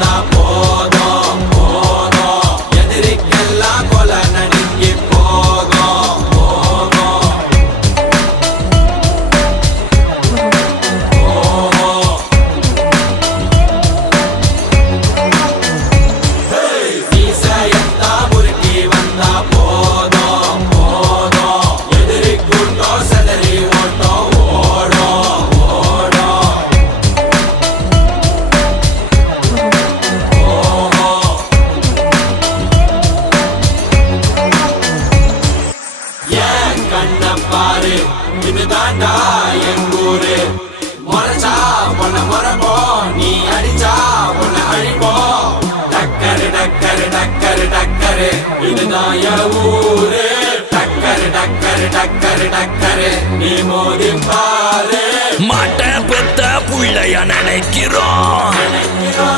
வந்தா போதும் போதும் எதிரிக்கெல்லாம் கொலை நடுங்கி போகும் போகும் மீசையத்தா முறுக்கி வந்தா போதும் போதும் எதிரி கூட்டம் செதறி ஓட்டம் ஓடும் ஓடும் ஏன் கண்ண பாரு இதுதாண்டா எங்கூரு முறைச்சா உன்னை முறைப்போம் நீ அடிச்சா உன்னை அழிப்போம் டக்கரு டக்கரு டக்கரு டக்கரு இதுதான் என் ஊரு டக்கரு டக்கரு டக்கரு டக்கரு நீ மோதி பாரு மாட்ட பெத்த புள்ளைய நினைக்கிறோம்